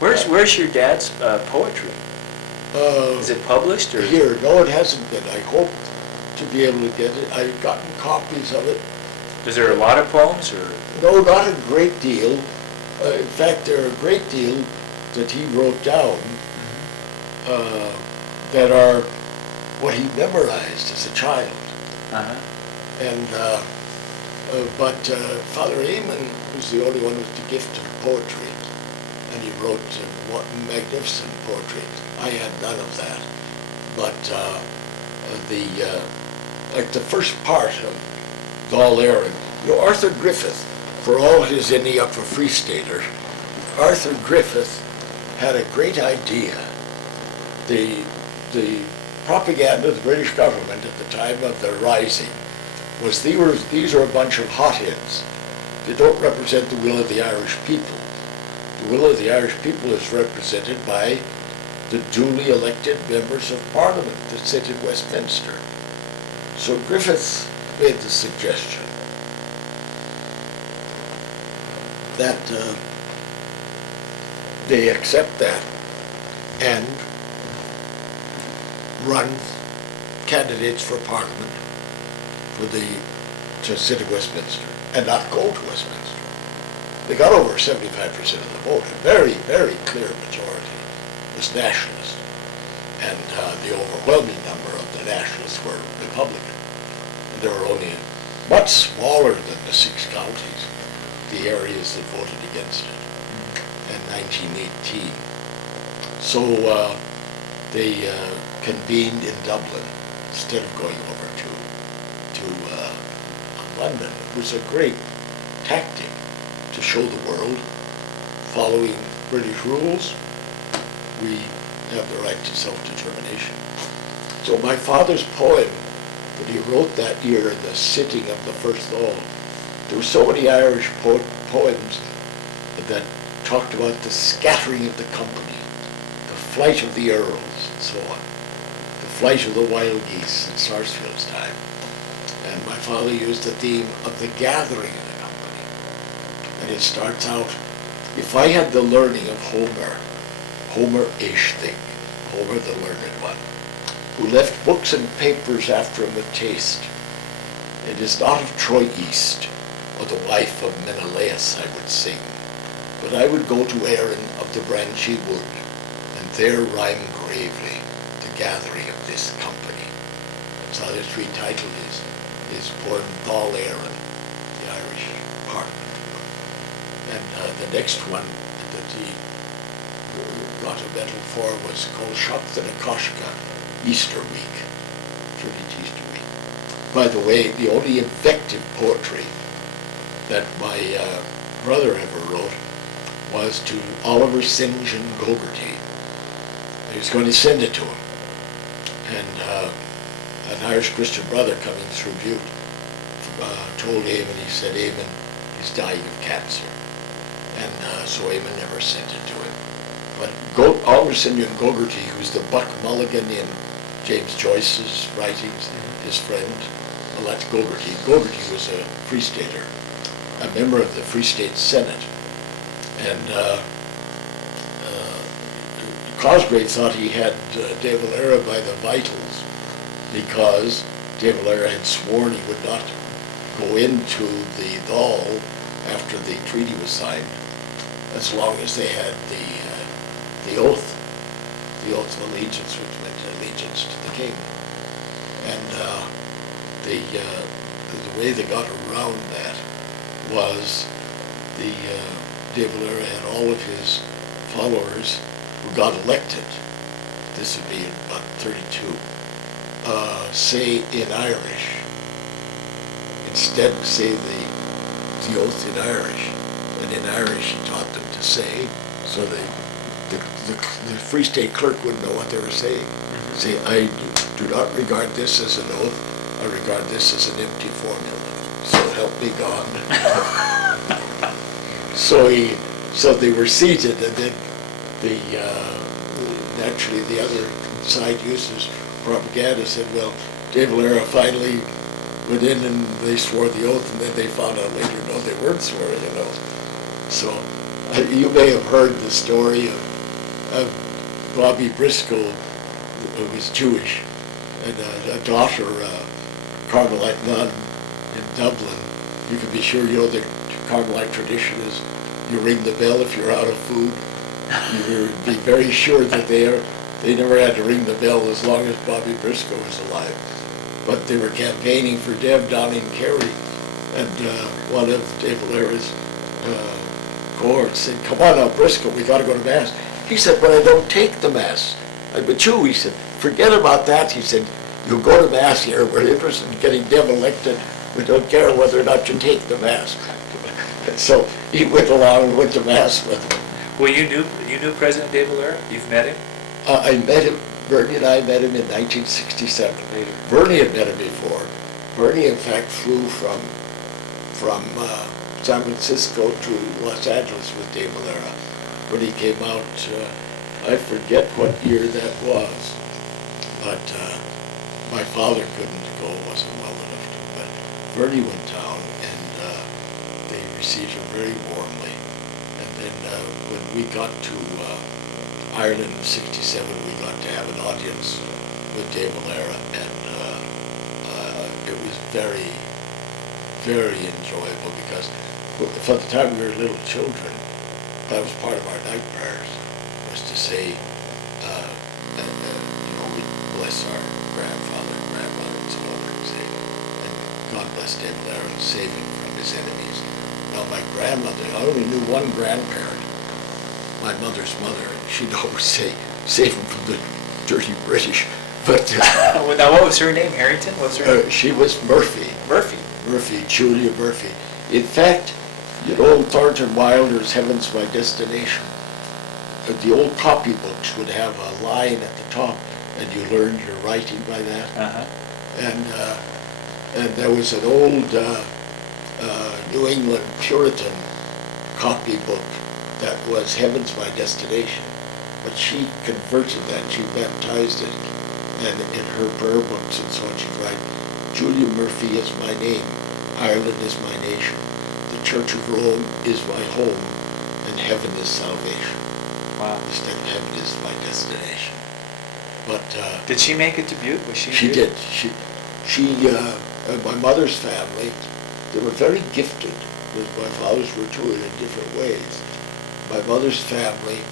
Where's your dad's poetry? Is it published or? Here, no, it hasn't been. I hope to be able to get it. I've gotten copies of it. Is there a lot of poems or? No, not a great deal. In fact, there are a great deal that he wrote down that are what he memorized as a child. Uh-huh. And but Father Eamon was the only one with the gift of poetry, and he wrote magnificent poetry. I had none of that, but like the first part of Dáil Éireann, Arthur Griffith, for all his innie up for Free Stater, Arthur Griffith had a great idea. The propaganda of the British government at the time of the Rising was these are a bunch of hotheads. They don't represent the will of the Irish people. The will of the Irish people is represented by the duly elected members of Parliament that sit in Westminster. So Griffith made the suggestion that they accept that and run candidates for Parliament to sit in Westminster and not go to Westminster. They got over 75% of the vote. A very, very clear majority was nationalist, and the overwhelming number of the nationalists were Republican. And there were only much smaller than the 6 counties, the areas that voted against it in 1918. So they convened in Dublin instead of going over to London. It was a great tactic to show the world, following British rules, we have the right to self-determination. So my father's poem that he wrote that year, the sitting of the first Dáil, there were so many Irish poems that talked about the scattering of the company, the flight of the earls, and so on, the flight of the wild geese in Sarsfield's time. And my father used the theme of the gathering of the company. And it starts out, if I had the learning of Homer Aishthig, Homer the learned one, who left books and papers after him with taste, it is not of Troy East, or the wife of Menelaus I would sing, but I would go to Erin of the branchy wood, and there rhyme gravely the gathering of this company. So that's retitled his poem Dáil Éireann, the Irish Parliament. And the next one that he got a medal for was called Seachtain na Cosca, Easter Week, Trinity Easter Week. By the way, the only invective poetry that my brother ever wrote was to Oliver St. John Gogarty. He was going to send it to him. And an Irish Christian brother coming through Butte told Eamon, he said, Eamon, he's dying of cancer. And so Eamon never sent it to him. But Oliver St. John Gogarty, who's the Buck Mulligan in James Joyce's writings, his friend, well, that's Gogarty. Gogarty was a Free Stater, a member of the Free State Senate. And Cosgrave thought he had DeValera by the vitals because DeValera had sworn he would not go into the Dáil after the treaty was signed, as long as they had the oath of allegiance, which meant allegiance to the king. And the way they got around that was DeValera had all of his followers who got elected, this would be in about 32, say in Irish. Instead, say the oath in Irish. And in Irish, he taught them to say, so the Free State clerk wouldn't know what they were saying. Say, I do not regard this as an oath, I regard this as an empty formula. So help me God. So they were seated, and then naturally the other side users, propaganda, said, well, DeValera finally went in and they swore the oath, and then they found out later, no, they weren't swearing an oath. So You may have heard the story of Bobby Driscoll, who was Jewish, and a daughter, Carmelite nun in Dublin. You can be sure you know the Carmelite tradition is you ring the bell if you're out of food. You would be very sure that they never had to ring the bell as long as Bobby Driscoll was alive. But they were campaigning for Dev down in Kerry, and one of DeValera's cohorts said, "Come on now, Driscoll, we got to go to Mass." He said, "But I don't take the Mass. I'm a Jew." He said, "Forget about that." He said, "You go to Mass here. We're interested in getting Dev elected. We don't care whether or not you take the Mass." So he went along and went to Mass with him. Well, you knew President DeValera? You've met him? I met him. Bernie and I met him in 1967. Bernie had met him before. Bernie, in fact, flew from San Francisco to Los Angeles with DeValera. When he came out, I forget what year that was, but my father couldn't go, wasn't well enough to. But Bernie went down, and they received him very warmly. And then when we got to Ireland in '67, we got to have an audience with DeValera, and it was very, very enjoyable because from the time we were little children, that was part of our night prayers, was to say, we bless our grandfather and grandmother and so on, and say, and God bless DeValera and save him from his enemies. Now my grandmother, I only knew one grandparent, my mother's mother, and she'd always say, save him from the dirty British. But now, what was her name? Harrington? What's her name? She was Murphy. Murphy, Julia Murphy. In fact, you know Thornton Wilder's Heaven's My Destination. The old copybooks would have a line at the top, and you learned your writing by that. Uh-huh. And there was an old New England Puritan copybook that was Heaven's My Destination. But she converted that, she baptized it, and in her prayer books and so on she'd write, Julia Murphy is my name, Ireland is my nation, the Church of Rome is my home, and heaven is salvation. Wow. Instead of heaven is my destination. But did she make it to Butte? Was she? She did. My mother's family, they were very gifted. My father's were too in different ways. My mother's family,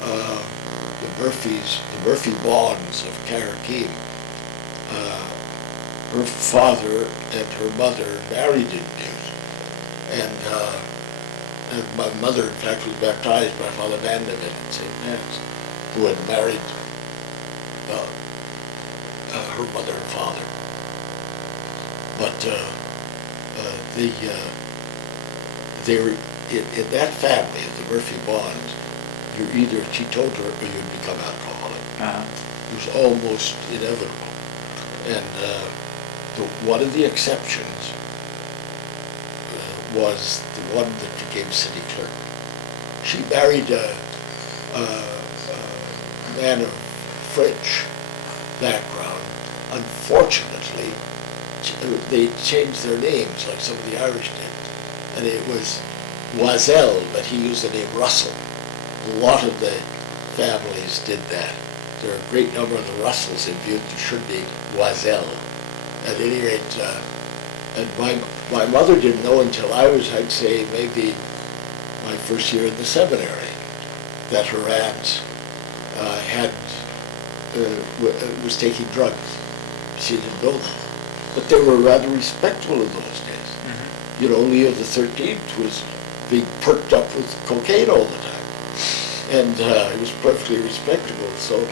the Murphy Bonds of Carrickeen, her father and her mother married in Butte, and my mother, in fact, was baptized by Father Vanderbilt in St. Matt's, who had married her mother and father. But they were in that family of the Murphy Bonds. You're either a teetotaler or you'd become alcoholic. Uh-huh. It was almost inevitable. And one of the exceptions was the one that became city clerk. She married a man of French background. Unfortunately, they changed their names like some of the Irish did. And it was Loisel, but he used the name Russell. A lot of the families did that. There are a great number of the Russells in Butte who should be Loisel. At any rate, and my mother didn't know until I was, I'd say, maybe my first year in the seminary, that her aunt was taking drugs. She didn't know that. But they were rather respectable in those days. Mm-hmm. You know, Leo the 13th was being perked up with cocaine all the time. And it was perfectly respectable. So,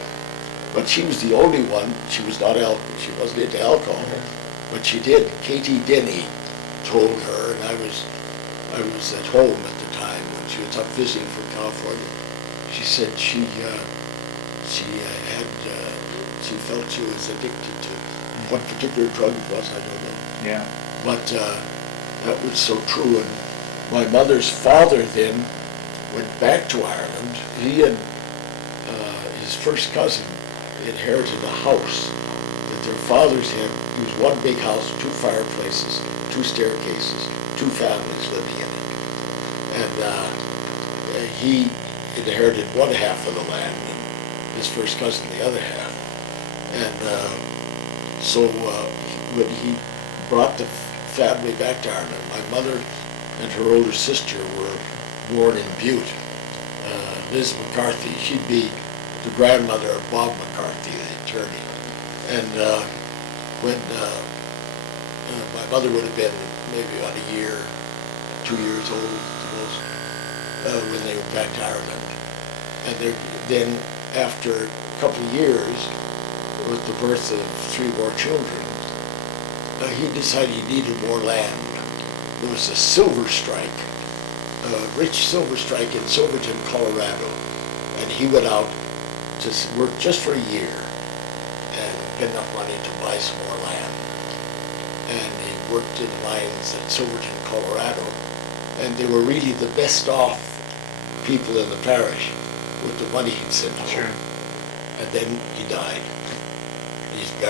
but she was the only one. She was not she wasn't into alcohol, but she did. Katie Denny told her, and I was at home at the time when she was up visiting from California. She said she felt she was addicted to what particular drug it was. I don't know. Yeah. But that was so true. And my mother's father then went back to Ireland. He and his first cousin inherited a house that their fathers had. It was one big house, 2 fireplaces, 2 staircases, 2 families living in it. And he inherited one half of the land, and his first cousin the other half. And so when he brought the family back to Ireland, my mother and her older sister were born in Butte. Liz McCarthy, she'd be the grandmother of Bob McCarthy, the attorney. And when my mother would have been maybe about a year, 2 years old, I suppose, when they went back to Ireland. And then after a couple of years, with the birth of 3 more children, he decided he needed more land. There was a silver strike, a rich silver strike in Silverton, Colorado, and he went out to work just for a year and get enough money to buy some more land. And he worked in mines at Silverton, Colorado, and they were really the best off people in the parish with the money he'd sent home. Sure. And then he died. He's buried